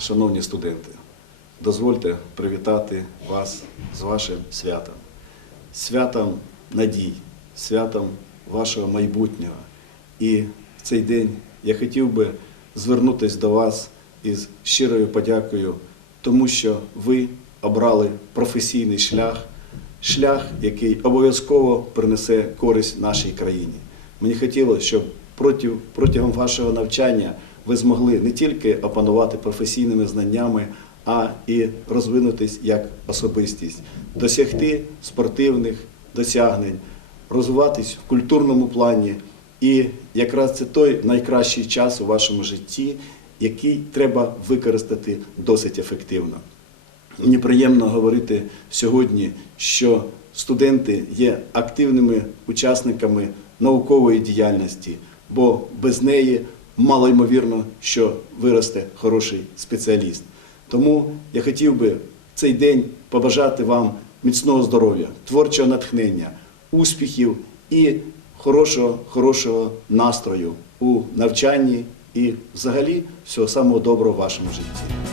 шановні студенти, дозвольте привітати вас з вашим святом, святом надій, святом вашого майбутнього. І в цей день я хотів би звернутися до вас із щирою подякою, тому що ви обрали професійний шлях, шлях, який обов'язково принесе користь нашій країні. Мені хотілося, щоб протягом вашого навчання ви змогли не тільки опанувати професійними знаннями, а і розвинутись як особистість, досягти спортивних досягнень, розвиватись в культурному плані. І якраз це той найкращий час у вашому житті, який треба використати досить ефективно. Мені приємно говорити сьогодні, що студенти є активними учасниками наукової діяльності, бо без неї мало ймовірно, що виросте хороший спеціаліст. Тому я хотів би цей день побажати вам міцного здоров'я, творчого натхнення, успіхів і хорошого, хорошого настрою у навчанні і взагалі всього самого доброго в вашому житті.